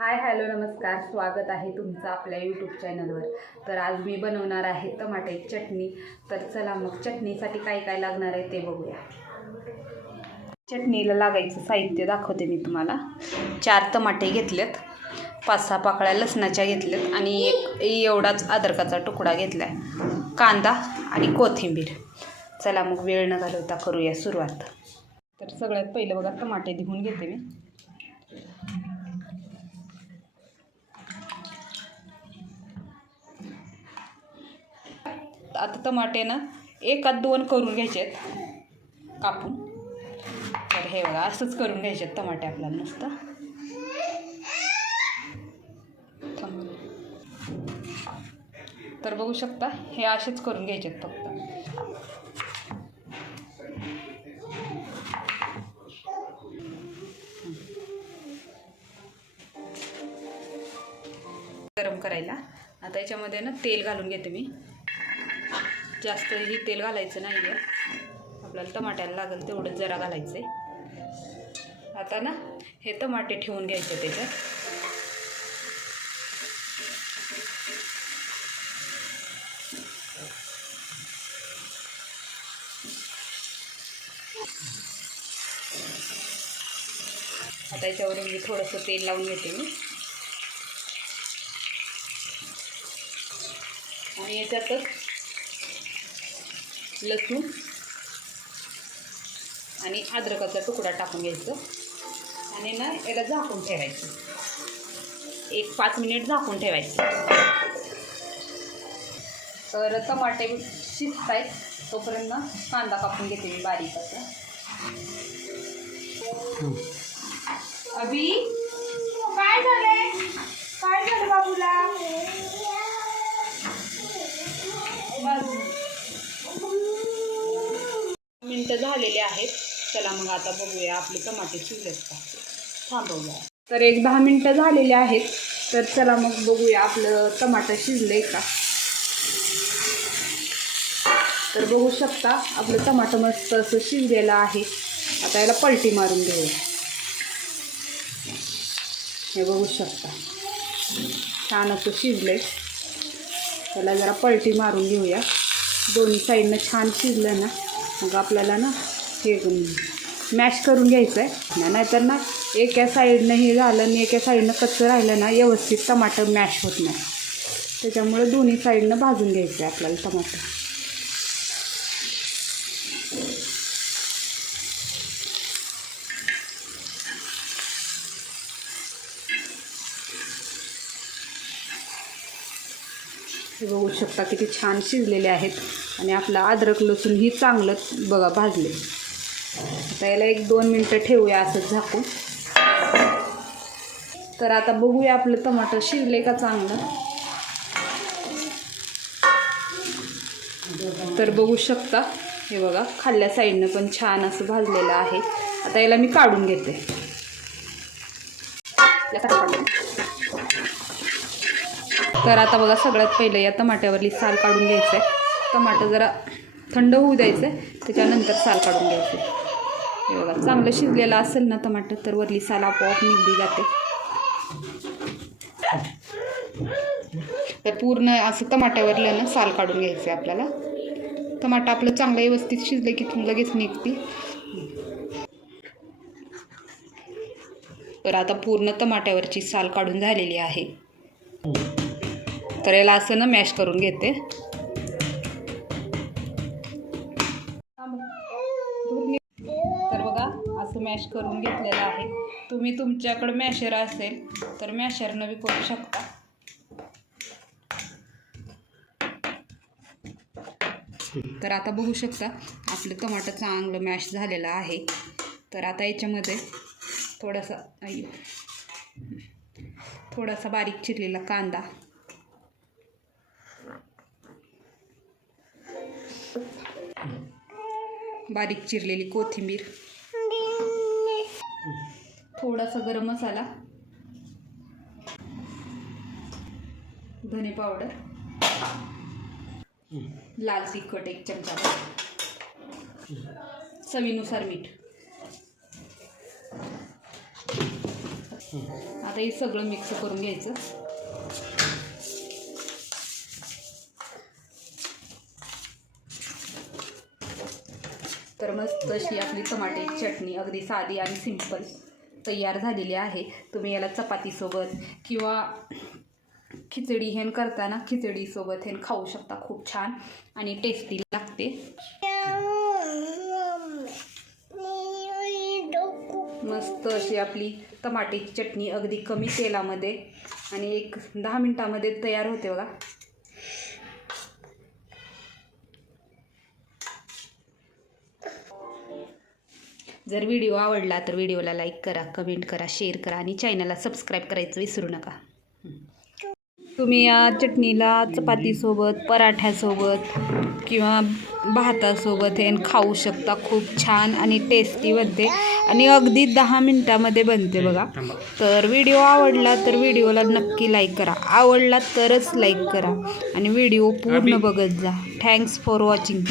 Hi hello नमस्कार. स्वागत आहे तुमचं आपल्या यूट्यूब चॅनलवर तर आज मी बनवणार आहे टमाट्याची चटणी. तर चला मग चटणीसाठी काय काय लागणार आहे ते बघूया. चटणीला लागायचं साहित्य दाखवते मी तुम्हाला. चार टमाटे घेतलेत. पाच सहा पाकळ्या लसणाच्या घेतल्यात आणि एक एवढाच अद्रकाचा तुकडा घेतला आहे कांदा आणि कोथिंबीर. चला मग वेळ न घालवता करूया सुरुवात. तर सगळ्यात पहिलं बघा टमाटे धुवून घेते मी. आता टमाट्यानं ना एकात दोन करून घ्यायचे आहेत कापून. तर हे बघा असंच करून घ्यायचे आहेत टमाटे आपल्याला नुसतं. थांब. तर बघू शकता हे असेच करून घ्यायचे आहेत फक्त. गरम करायला. आता याच्यामध्ये ना तेल घालून घेते मी. जास्त ही तेल घालायचं नाही आहे आपल्याला टमाट्याला लागेल तेवढं जरा घालायचं आहे आता ना हे टमाटे ठेवून घ्यायचे त्याच्यात. आता याच्यावरून मी थोडंसं तेल लावून घेते मी. आणि याच्यातच लसूण आणि अद्रकाचा तुकडा टाकून घ्यायचं. आणि ना याला झाकून ठेवायचं. एक पाच मिनिट झाकून ठेवायचं. तर टमाटे शिजत आहेत तोपर्यंत ना कांदा कापून घेते मी बारीक असं. अभि? काय झालंय? काय झालं बाबूला? मिनटं झालेले आहेत. चला मग आता बघूया आपले टमाटे शिजलेत का? थांबवूया तर एक दहा मिनटं झालेले आहेत. तर चला मग बघूया आपलं टमाटर शिजलंय का? तर बघू शकता आपलं टमाटं मस्त असं शिजलेलं आहे. आता याला पलटी मारून घेऊया. हे बघू शकता. छान असं शिजलंय. त्याला जरा पलटी मारून घेऊया. दोन्ही साईडनं छान शिजलं ना? मग आपल्याला ना हे मॅश करून घ्यायचं आहे नाहीतर ना एका साईडनं हे झालं आणि एका साईडनं कच्चं राहिलं ना व्यवस्थित टमाटर मॅश होत नाही. त्याच्यामुळे दोन्ही साईडनं भाजून घ्यायचं आहे आपल्याला टमाटर. हे बघू शकता किती छान शिजलेले आहेत. आणि आपलं अद्रक लसूण ही चांगलं बघा भाजले. आता याला एक दोन मिनटं ठेवूया असं झाकून. तर आता बघूया आपलं टमाटर शिजले का चांगलं. तर बघू शकता हे बघा खाल्ल्या साईडनं पण छान असं भाजलेलं आहे. आता याला मी काढून घेते. तर आता बघा सगळ्यात पहिलं या टमाट्यावरली साल काढून घ्यायचं आहे टमाटर जरा थंड होऊ द्यायचं आहे त्याच्यानंतर साल काढून घ्यायचं हे बघा चांगलं शिजलेलं असेल ना टमाटर तर वरली साल आपोआप निघली जाते. तर पूर्ण असं टमाट्यावरलं ना साल काढून घ्यायचं आहे आपल्याला. टमाटा आपलं चांगलं व्यवस्थित शिजलं की लगेच निघते. तर आता पूर्ण टमाट्यावरची साल काढून झालेली आहे. तर याला असं ना मॅश करून घेते. तर बघा असं मॅश करून घेतलेलं आहे. तुम्ही तुमच्याकडे मॅशर असेल तर मॅशरनं बी करू शकता. तर आता बघू शकता आपलं टमाटर चांगलं मॅश झालेलं आहे. तर आता याच्यामध्ये थोडासा थोडासा बारीक चिरलेला कांदा. बारीक चिरलेली कोथिंबीर. थोडासा गरम मसाला. धने पावडर. लाल तिखट एक चमचा. चवीनुसार मीठ. आता हे सगळं मिक्स करून घ्यायचं. तर मस्त अशी आपली टमाट्याची चटणी अगदी साधी आणि सिंपल तयार झालेली आहे. तुम्ही याला चपातीसोबत किंवा खिचडी हेन करताना खिचडीसोबत हेन खाऊ शकता. खूप छान आणि टेस्टी लागते. मस्त अशी आपली टमाट्याची चटणी अगदी कमी तेलामध्ये आणि एक दहा मिनटामध्ये तयार होते बघा. जर व्हिडिओ आवडला तर व्हिडिओला लाईक करा कमेंट करा शेअर करा आणि चॅनलला सबस्क्राईब करायचं विसरू नका. तुम्ही या चटणीला चपातीसोबत पराठ्यासोबत किंवा भातासोबत हे खाऊ शकता. खूप छान आणि टेस्टी बनते. आणि अगदी दहा मिनटामध्ये बनते बघा. तर व्हिडिओ आवडला तर व्हिडिओला नक्की लाईक करा. आवडला तरच लाईक करा. आणि व्हिडिओ पूर्ण बघत जा. Thanks for watching